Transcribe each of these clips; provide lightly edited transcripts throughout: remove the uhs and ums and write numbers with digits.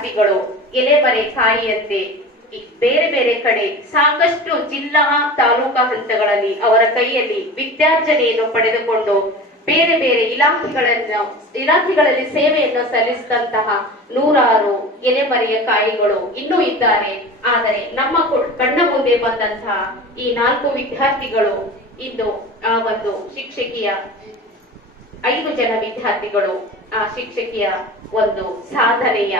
ವಿದ್ಯಾರ್ಥಿಗಳು ಎಲೆಮರೆ ಕಾಯಿಯಂತೆ ಬೇರೆ ಬೇರೆ ಕಡೆ ಸಾಕಷ್ಟು ಜಿಲ್ಲಾ ತಾಲೂಕಾ ಹಂತಗಳಲ್ಲಿ ಅವರ ಕೈಯಲ್ಲಿ ವಿದ್ಯಾರ್ಜನೆಯನ್ನು ಪಡೆದುಕೊಂಡು ಬೇರೆ ಬೇರೆ ಇಲಾಖೆಗಳಲ್ಲಿ ಸೇವೆಯನ್ನು ಸಲ್ಲಿಸಿದಂತಹ ನೂರಾರು ಎಲೆಮರೆಯ ಕಾಯಿಗಳು ಇನ್ನೂ ಇದ್ದಾರೆ. ಆದರೆ ನಮ್ಮ ಕಣ್ಣ ಮುಂದೆ ಬಂದಂತಹ ಈ 4 ವಿದ್ಯಾರ್ಥಿಗಳು ಇಂದು ಆ ಒಂದು ಶಿಕ್ಷಕಿಯ 5 ಜನ ವಿದ್ಯಾರ್ಥಿಗಳು ಆ ಶಿಕ್ಷಕಿಯ ಒಂದು ಸಾಧನೆಯ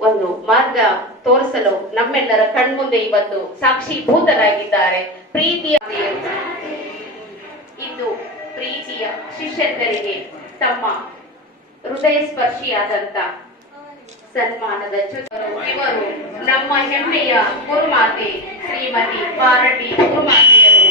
ಒಂದು ಮಾರ್ಗ ತೋರಿಸಲು ನಮ್ಮೆಲ್ಲರ ಕಣ್ಮುಂದೆ ಇವತ್ತು ಸಾಕ್ಷೀಭೂತರಾಗಿದ್ದಾರೆ. ಪ್ರೀತಿಯ ಇಂದು ಪ್ರೀತಿಯ ಶಿಷ್ಯಂದರಿಗೆ ತಮ್ಮ ಹೃದಯ ಸ್ಪರ್ಶಿಯಾದಂತ ಸನ್ಮಾನದ ಇವರು ನಮ್ಮ ಹೆಮ್ಮೆಯ ಗುರುಮಾತೆ ಶ್ರೀಮತಿ ಪಾರಟಿ ಗುರುಮಾತೆಯರು.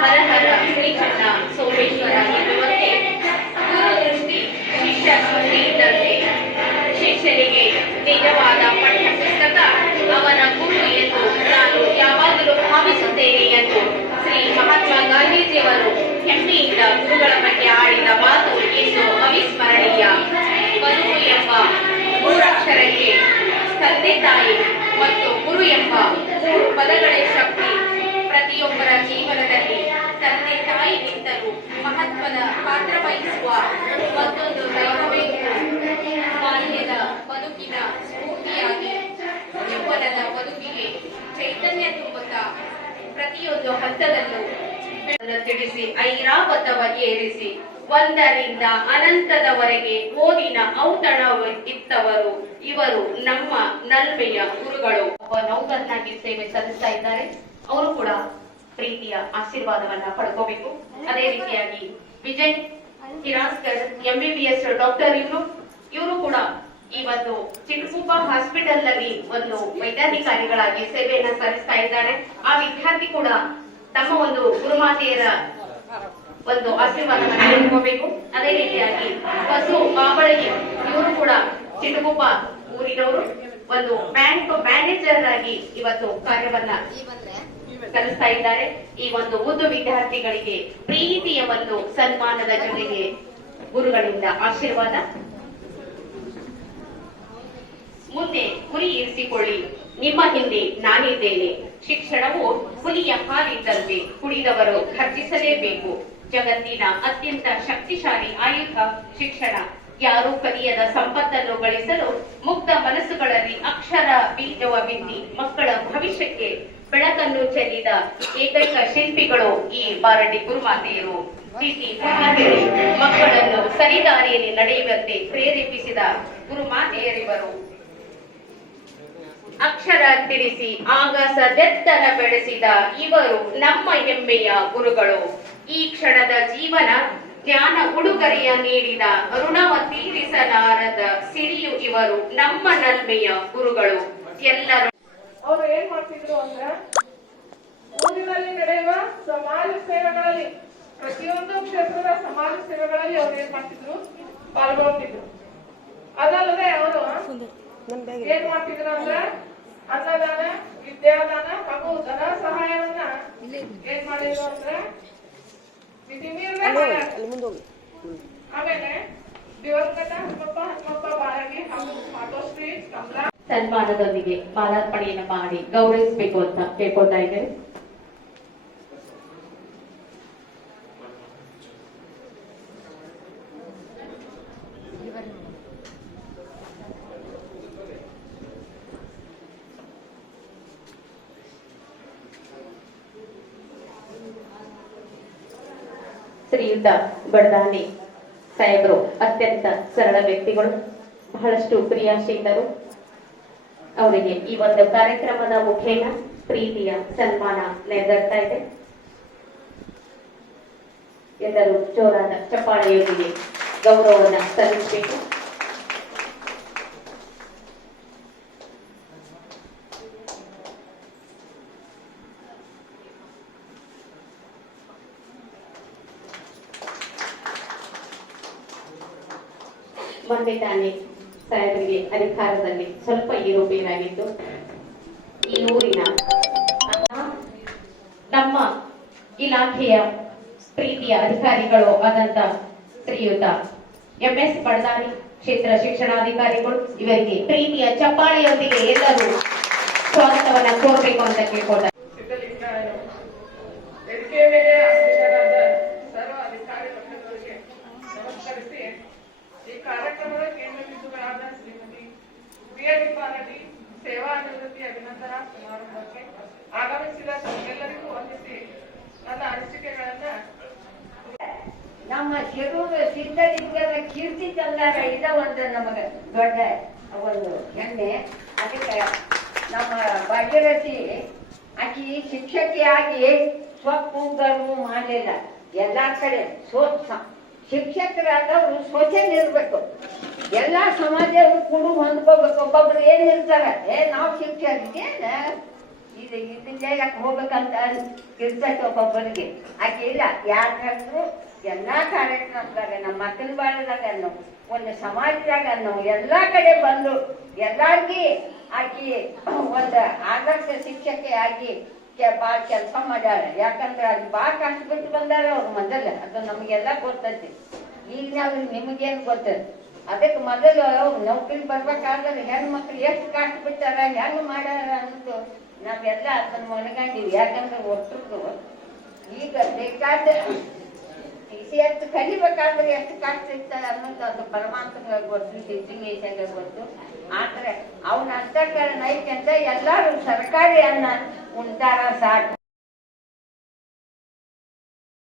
ಹರ ಹರ ಶ್ರೀ ಚನ್ನ ಸೋಮೇಶ್ವರ ಎನ್ನುವಂತೆ ದೂರದೃಷ್ಟಿ ಶಿಷ್ಯ ಇದ್ದಂತೆ ಶಿಷ್ಯನಿಗೆ ನಿಜವಾದ ಪಠ್ಯ ಪುಸ್ತಕ ಅವನ ಗುರು ಎಂದು ನಾನು ಯಾವಾಗಲೂ ಭಾವಿಸುತ್ತೇನೆ ಎಂದು ಶ್ರೀ ಮಹಾತ್ಮ ಗಾಂಧೀಜಿಯವರು ಹೆಮ್ಮೆಯಿಂದ ಗುರುಗಳ ಬಗ್ಗೆ ಆಡಿದ ಮಾತು ಇಂದು ಅವಿಸ್ಮರಣೀಯ. ಬದುಕು ಎಂಬ ಮೂರಕ್ಷರಕ್ಕೆ ತಂದೆ ತಾಯಿ ಮತ್ತು ಗುರು ಎಂಬ 3 ಪದಗಳೇ ಶಕ್ತಿ. ಪ್ರತಿಯೊಬ್ಬರ ಜೀವನದಲ್ಲಿ ತಂದೆ ತಾಯಿಗಿಂತಲೂ ಮಹತ್ವದ ಪಾತ್ರ ವಹಿಸುವ ಮತ್ತೊಂದು ದೈವಬೇಕು. ಬಾಲ್ಯದ ಬದುಕಿನ ಸ್ಫೂರ್ತಿಯಾಗಿ ಯೌವನದ ಬದುಕಿಗೆ ಚೈತನ್ಯ ತುಂಬುತ್ತಾ ಪ್ರತಿಯೊಂದು ಹಂತದಲ್ಲೂ ತಿಳಿಸಿ ಐರಾವತವ ಏರಿಸಿ 1ರಿಂದ ಅನಂತದವರೆಗೆ ಓದಿನ ಔತಣವಿತ್ತವರು ಇವರು ನಮ್ಮ ನಲ್ಮೆಯ ಗುರುಗಳು. ಒಬ್ಬ ನೌಕರನಾಗಿ ಸೇವೆ ಸಲ್ಲಿಸ್ತಾ ಇದ್ದಾರೆ. ಅವರು ಕೂಡ ಪ್ರೀತಿಯ ಆಶೀರ್ವಾದವನ್ನ ಪಡ್ಕೋಬೇಕು. ಅದೇ ರೀತಿಯಾಗಿ ವಿಜಯ್ ಹಿರಾಸ್ಕರ್ MBBS ಡಾಕ್ಟರ್ ಇವರು ಕೂಡ ಈ ಒಂದು ಚಿಕ್ಕುಪ್ಪ ಹಾಸ್ಪಿಟಲ್ ನಲ್ಲಿ ಒಂದು ವೈದ್ಯಾಧಿಕಾರಿಗಳಾಗಿ ಸೇವೆಯನ್ನ ಸಲ್ಲಿಸ್ತಾ ಇದ್ದಾರೆ. ಆ ವಿದ್ಯಾರ್ಥಿ ಕೂಡ ತಮ್ಮ ಒಂದು ಗುರುಮಾತೆಯರ ಒಂದು ಆಶೀರ್ವಾದವನ್ನ ಪಡ್ಕೋಬೇಕು. ಅದೇ ರೀತಿಯಾಗಿ ಬಸು ಬಾಬಳಗಿ ಇವರು ಕೂಡ ಚಿಕ್ಕುಪ್ಪ ಊರಿನವರು ಒಂದು ಬ್ಯಾಂಕ್ ಮ್ಯಾನೇಜರ್ ಆಗಿ ಇವತ್ತು ಕಾರ್ಯವನ್ನ ಕಲಿಸ್ತಾ ಇದ್ದಾರೆ. ಈ ಒಂದು ಓದು ವಿದ್ಯಾರ್ಥಿಗಳಿಗೆ ಪ್ರೀತಿಯ ಒಂದು ಸನ್ಮಾನದ ಜೊತೆಗೆ ಗುರುಗಳಿಂದ ಆಶೀರ್ವಾದ. ಮುಂದೆ ಗುರಿ ಇರಿಸಿಕೊಳ್ಳಿ, ನಿಮ್ಮ ಹಿಂದೆ ನಾನಿದ್ದೇನೆ. ಶಿಕ್ಷಣವು ಹುಲಿಯ ಹಾಲಿದ್ದಂತೆ ಕುಡಿದವರು ಖರ್ಚಿಸಲೇಬೇಕು. ಜಗತ್ತಿನ ಅತ್ಯಂತ ಶಕ್ತಿಶಾಲಿ ಆಯುಧ ಶಿಕ್ಷಣ. ಯಾರೂ ಕಲಿಯದ ಸಂಪತ್ತನ್ನು ಗಳಿಸಲು ಮುಕ್ತ ಮನಸ್ಸುಗಳಲ್ಲಿ ಅಕ್ಷರ ಬೀಜವ ಬಿತ್ತಿ ಮಕ್ಕಳ ಭವಿಷ್ಯಕ್ಕೆ ಬೆಳಕನ್ನು ಚೆಲ್ಲಿದ ಏಕೈಕ ಶಿಲ್ಪಿಗಳು ಈ ಪಾರಟಿ ಗುರುಮಾತೆಯರು. ಪ್ರೀತಿ ಮಕ್ಕಳನ್ನು ಸರಿದಾರಿಯಲ್ಲಿ ನಡೆಯುವಂತೆ ಪ್ರೇರೇಪಿಸಿದ ಗುರುಮಾತೆಯರಿವರು. ಅಕ್ಷರ ತಿಳಿಸಿ ಆಗಸದೆತ್ತರ ಬೆಳೆಸಿದ ಇವರು ನಮ್ಮ ಹೆಮ್ಮೆಯ ಗುರುಗಳು. ಈ ಕ್ಷಣದ ಜೀವನ ಜ್ಞಾನ ಉಡುಗೊರೆಯ ನೀಡಿದ ಋಣವ ತೀರಿಸಲಾರದ ಸಿರಿಯು ಇವರು ನಮ್ಮ ನಲ್ಮೆಯ ಗುರುಗಳು. ಎಲ್ಲರೂ ಅವರು ಏನ್ ಮಾಡ್ತಿದ್ರು ಅಂದ್ರೆ ಊರಿನಲ್ಲಿ ನಡೆಯುವ ಸಮಾಜ ಸೇವೆಗಳಲ್ಲಿ ಪ್ರತಿಯೊಂದು ಕ್ಷೇತ್ರದ ಸಮಾಜ ಸೇವೆಗಳಲ್ಲಿ ಅವ್ರು ಏನ್ ಮಾಡ್ತಿದ್ರು, ಪಾಲ್ಗೊಳ್ತಿದ್ರು. ಅದಲ್ಲದೆ ಅವರು ಏನ್ ಮಾಡ್ತಿದ್ರು ಅಂದ್ರೆ ಅನ್ನದಾನ, ವಿದ್ಯಾದಾನ ಹಾಗೂ ಧನ ಸಹಾಯವನ್ನ ಏನ್ ಮಾಡಿದ್ರು ಅಂದ್ರೆ ವಿಧಿ ಮೀರದೆ ಆಮೇಲೆ ದಿವಂಗತ ಹನುಮಪ್ಪ ಬಾರಗಿ ಹಾಗೂ ಮಾತೋಶ್ರೀ ಕಮಲಾ ಸನ್ಮಾನದೊಂದಿಗೆ ಮಾಲಾರ್ಪಣೆಯನ್ನು ಮಾಡಿ ಗೌರವಿಸಬೇಕು ಅಂತ ಕೇಳ್ಕೊತಾ ಇದ್ದೇವೆ. ಶ್ರೀಯುತ ಬಡದಾನಿ ಸಾಹೇಬರು ಅತ್ಯಂತ ಸರಳ ವ್ಯಕ್ತಿಗಳು, ಬಹಳಷ್ಟು ಕ್ರಿಯಾಶೀಲರು. ಅವರಿಗೆ ಈ ಒಂದು ಕಾರ್ಯಕ್ರಮದ ಮುಖೇನ ಪ್ರೀತಿಯ ಸನ್ಮಾನ ನೆರವೇರ್ತಾ ಇದೆ. ಎಲ್ಲರೂ ಜೋರಾದ ಚಪ್ಪಾಳೆಯೊಂದಿಗೆ ಗೌರವವನ್ನು ಸಲ್ಲಿಸಬೇಕು. ಮೊನ್ನೆ ತಾನೇ ಸಾಹೇಬರಿಗೆ ಅಧಿಕಾರದಲ್ಲಿ ಸ್ವಲ್ಪ ಏರುಪೇರಾಗಿದ್ದು ಈ ಊರಿನ ನಮ್ಮ ಇಲಾಖೆಯ ಪ್ರೀತಿಯ ಅಧಿಕಾರಿಗಳು ಆದಂತ ಶ್ರೀಯುತ MS ಬಳ್ಳಾರಿ ಕ್ಷೇತ್ರ ಶಿಕ್ಷಣಾಧಿಕಾರಿಗಳು ಇವರಿಗೆ ಪ್ರೀತಿಯ ಚಪ್ಪಾಳೆಯೊಂದಿಗೆ ಎಲ್ಲರೂ ಸ್ವಾಗತವನ್ನ ಕೋರಬೇಕು ಅಂತ ಕೇಳ್ಕೊಳ್ತಾರೆ. ಸಿದ್ಧಲಿಂಗಾಯರು ವೇದಿಕೆ ಮೇಲೆ ಆಸೀನರಾದ ಸರ್ವ ಅಧಿಕಾರಿ ವರ್ಗದವರಿಗೆ ನಮಸ್ಕರಿಸಿ ಈ ಕಾರ್ಯಕ್ರಮದ ಕೇಂದ್ರ ಬಿಂದುಗಳಾದ ಶ್ರೀಮತಿ ಪ್ರಿಯದೀಪಾರೆಡ್ಡಿ ಸೇವಾ ನಿವೃತ್ತಿ ಅಭಿನಂದನಾ ಸಮಾರಂಭಕ್ಕೆ ಆಗಮಿಸಿದ ತಮ್ಮೆಲ್ಲರಿಗೂ ವಂದಿಸಿ ನನ್ನ ಅನಿಸಿಕೆಗಳನ್ನ ನಮ್ಮ ಶಿರೂರು ಸಿದ್ಧಲಿಂಗದ ಕೀರ್ತಿ ತಂದಾರ ಇದ ಒಂದು ನಮಗೆ ದೊಡ್ಡ ಒಂದು ಹೆಮ್ಮೆ. ಅದಕ್ಕೆ ನಮ್ಮ ಭಾಗ್ಯರಥಿ ಆಕಿ ಶಿಕ್ಷಕಿಯಾಗಿ ಸ್ವಪ್ಪುಗರ್ವ ಮಾಡಲಿಲ್ಲ. ಎಲ್ಲಾ ಕಡೆ ಶಿಕ್ಷಕರಾದವರು ಸ್ವಚ್ಛನ ಇರ್ಬೇಕು. ಎಲ್ಲಾ ಸಮಾಜವು ಕೂಡ ಹೊಂದ್ಕೋಬೇಕು. ಒಬ್ಬೊಬ್ರು ಏನ್ ಇರ್ತಾರ, ನಾವು ಶಿಕ್ಷಕರಿಗೆ ಇದಕ್ಕೆ ಯಾಕೆ ಹೋಗ್ಬೇಕಂತ ಇರ್ತೈತೆ ಒಬ್ಬೊಬ್ಬರಿಗೆ. ಆಕೆ ಇಲ್ಲ, ಯಾಕಂದ್ರು ಎಲ್ಲಾ ಕಾರ್ಯಕ್ರಮದಾಗ ನಮ್ಮ ಮಕ್ಕಳ ಬಾಳದಾಗ ಒಂದು ಸಮಾಜದಾಗ ಎಲ್ಲಾ ಕಡೆ ಬಂದು ಎಲ್ಲಾರ್ಗಿ ಆಕಿ ಒಂದು ಆದರ್ಶ ಶಿಕ್ಷಕಿ ಆಗಿ ಬಾಳ್ ಕೆಲಸ ಮಾಡ್ಯಾರ. ಯಾಕಂದ್ರೆ ಅದು ಬಾಳ ಕಷ್ಟ ಬಿಟ್ಟು ಬಂದಾರ ಅವ್ರು ಮೊದಲ. ಅದು ನಮಗೆಲ್ಲ ಗೊತ್ತೈತಿ. ಈಗ ನಾವು ನಿಮಗೇನು ಗೊತ್ತದ. ಅದಕ್ಕೆ ಮೊದಲು ಅವ್ರು ನೌಕರಿ ಬರ್ಬೇಕಾದ್ರೆ ಹೆಣ್ಮಕ್ಳು ಎಷ್ಟು ಕಷ್ಟ ಬಿಟ್ಟಾರ, ಹೆಂಗ್ ಮಾಡ್ಯಾರ ಅನ್ನೋದು ನಾವೆಲ್ಲ ಅದನ್ನ ಒಣಗಂಡಿವಿ. ಯಾಕಂದ್ರೆ ಒಟ್ಟರು ಈಗ ಬೇಕಾದ ಎಷ್ಟು ಕಲಿಬೇಕಾದ್ರೆ ಎಷ್ಟು ಕಷ್ಟ ಇರ್ತಾರೆ ಅನ್ನೋದು ಅದು ಪರಮಾತ್ಮ ಗೊತ್ತು, ಸಿದ್ಧಿಂಗೇಶಂಗ ಗೊತ್ತು. ಆದ್ರೆ ಅವನ ಅಂತಃಕರಣ ಐತೆ ಅಂತ ಎಲ್ಲಾರು ಸರ್ಕಾರಿ ಅನ್ನ ಉಂಟಾರ ಸಾಕು.